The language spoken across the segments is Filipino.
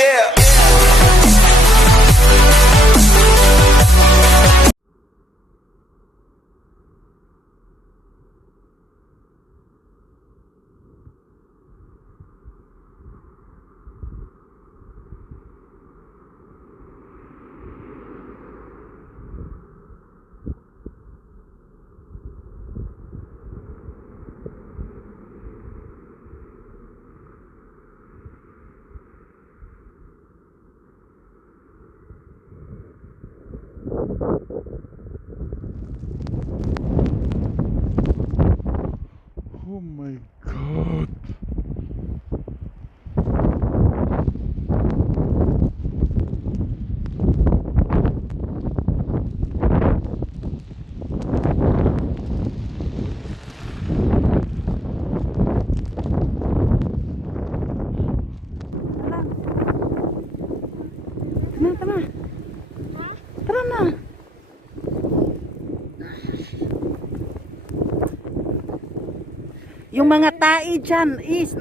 Yeah. Oh my God. Tara, tara. Tara na. Yung mga tai dyan is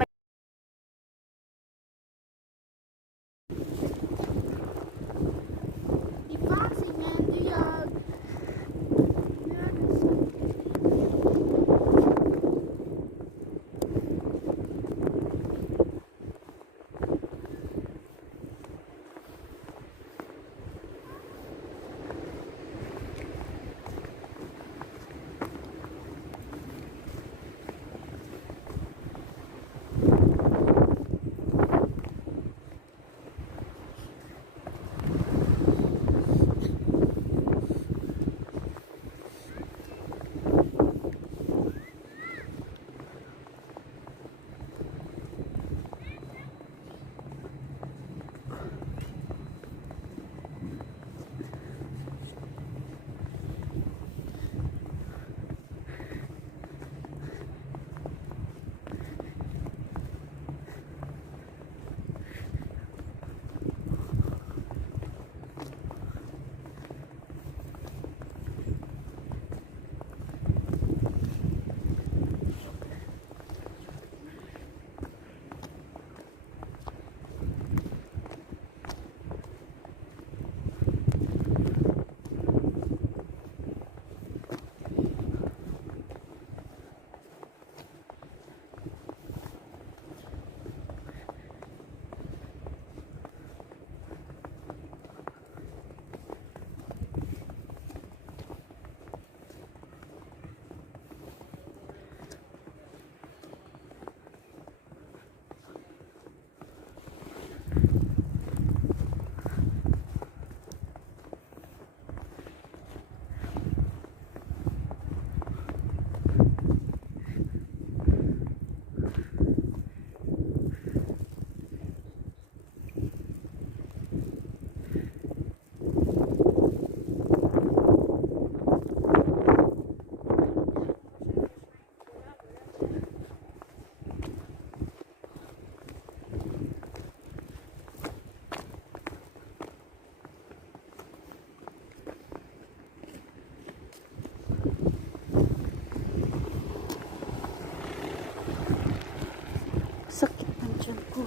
sakit ng tiyan ko.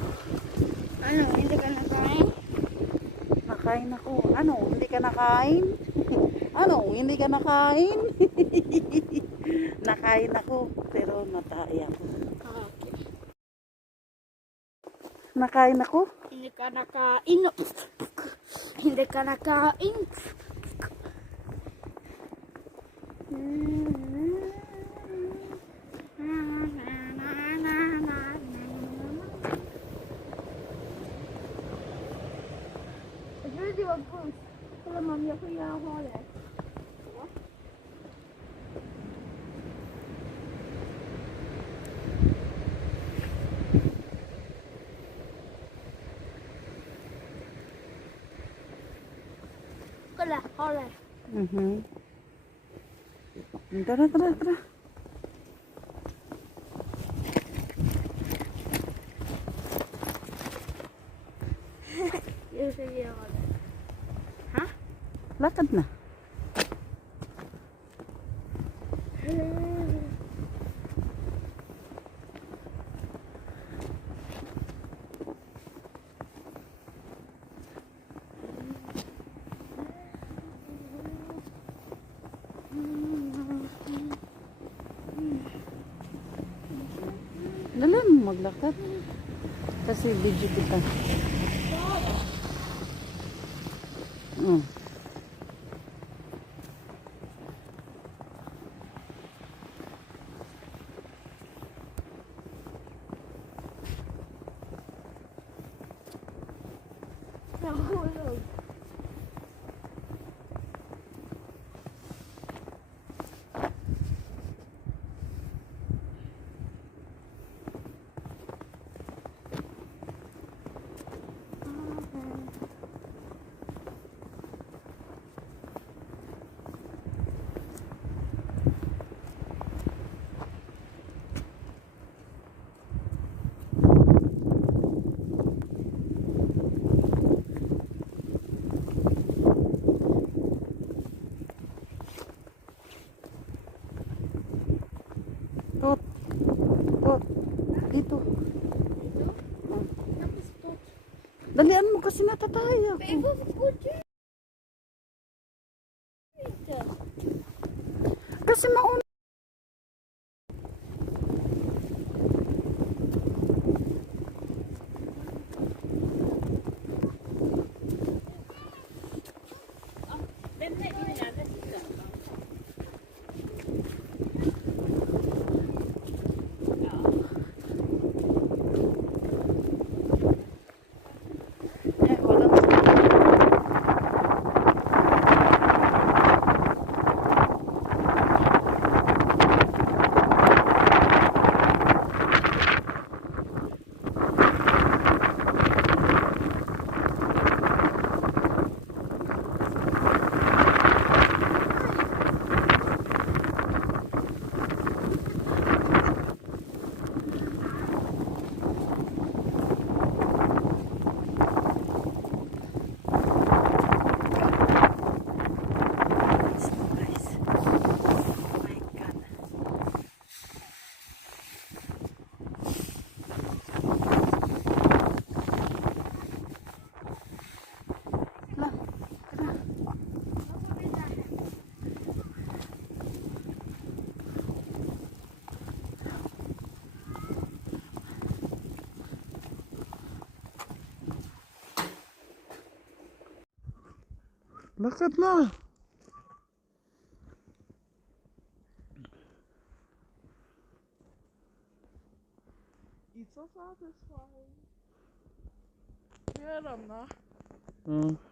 Ano, hindi ka nakain? Nakain ako. Ano, hindi ka nakain? Ano, hindi ka nakain? Nakain ako, pero natay ako. Okay. Nakain ako? Hindi ka nakain. Hindi ka nakain. Jadi bagus. Kalau mami aku yang boleh. Boleh, boleh. Tara, tara, tara. Yung sige ako. Ha? Lakad na. maglakad. Kasi video kita. Mm. Nahulog. Tot. Tot. Dito. Tapos to. Dalian mo kasi natataya Babe, ako. what's good? Kasi mauna. Lakad na. It's so satisfying. Yeah, I'm not. Ah.